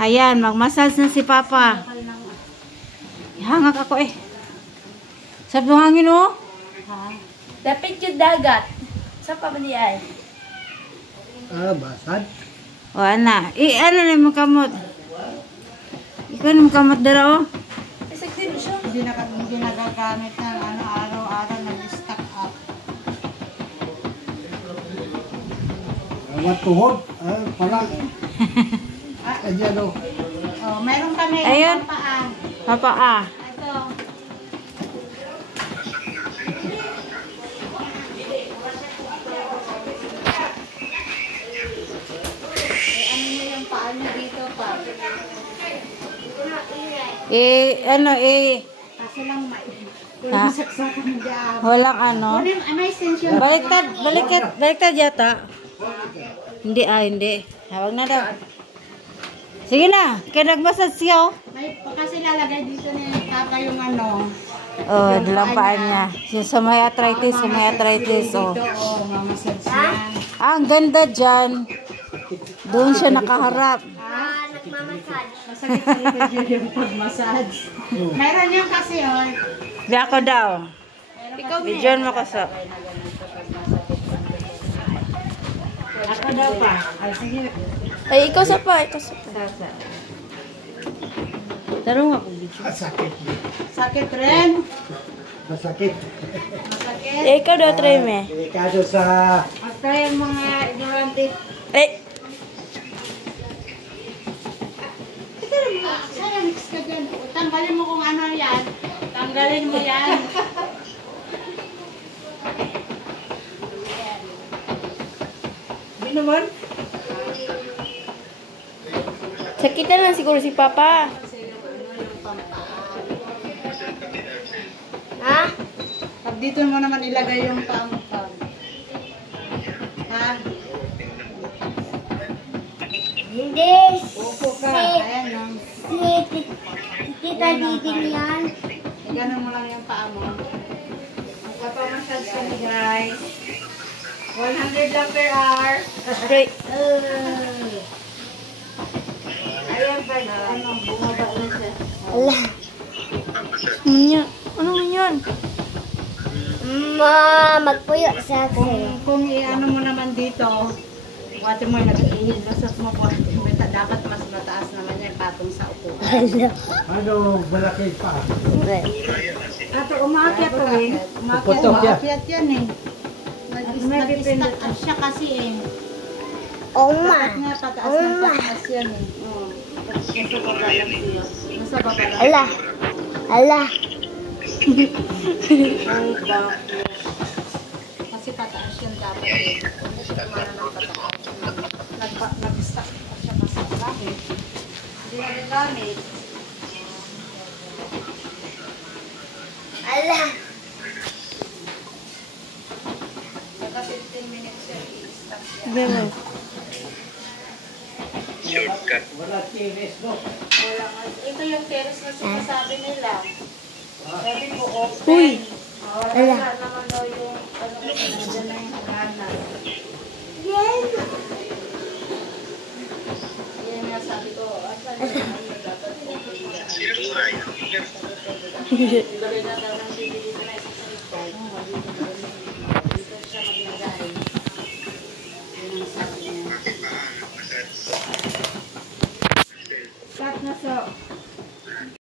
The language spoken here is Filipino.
Ayan, mag-massage na si Papa. Hangak ako eh. Sarap ng hangin oh. Ha? Dapat yung dagat. Sa pa ba niya ay? Basad. O, ana. Ano na yung kamot? Ikaw na yung kamot dara oh. Isag din siya. Hindi nagagamit ng araw-araw nag-stock up. Tuhod. Parang. Ayan o. Oh, meron kami Ayun. paa. Papa ah. Ito. Ano niyo yung paa niyo dito pa? Kaso lang walang saksakan dyan. Walang ano. May extension. Baliktad yata. Hindi hindi. Hawag na daw. Sige na, kaya nag-massage siya oh. Kasi lalagay dito ni Papa yung ano. Oh, dalang paan niya. Sa may arthritis, oh. Dito, mamassage niya. Ang ganda dyan. Doon siya nakaharap. Nagmamassage. Masakit sa likod yung pag-massage. Meron yung kasi, oh. Di ako daw. Ikaw Bidyon mo ko sa. Ako daw pa. Ay, sige. Ay, ikaw sa pa. Tarong ako, bidyon. Masakit. Sakit rin. Masakit. Masakit. Eh, ikaw daw try me. Delikado sa... Basta yung mga ignorante. Eh, Sana mix ka dyan. Tanggalin mo kung ano yan. Tanggalin mo yan. Binuman? sakitan lang siguro si Papa. Ha? Pag dito mo naman ilagay yung pang-pang. Ha? Hindi. Upo ka. Ayan lang. Tita Diding yan. Ganun mo lang yung paa mo. Magpapamassage kami guys. 100 lang per hour. Right. Ayan pa na. Bumaba na siya. Ala. Ano man yun? Magpuyo sa akin. Kung i-ano mo naman dito, wate mo yung nag-iinit na sa mo po. Dapat mas mataas naman yan patong sa upuan. Ano, malaki pa. Ato, umakyat to eh. Puputok yan. Umakyat yan eh. Nag-stack siya kasi eh. Oma. Dapat nga pataas ng pataas yan eh. Oo. Nasa baba lang siya. Nasa baba lang. Ala. Ala. Kasi pataas yan dapat eh. Hindi siya kumana ng pataas. Nag-stack pa siya kasi gamit. Hindi na nagamit. Ala. Saka 15 minutes siya i-stack yan. Ganun. Wala tiris mo. Wala nga. Ito yung terrace na sinasabi nila. Sabi ko open. Uy. Wala naman daw yung ano, nandiyan na yung hagdanan. Yan nga sabi ko, asan yung ano dapat? Ilagay na daw ng TV dito na isa sa likod. Dito siya maglagay. Yan ang sabi niya. Cut na so.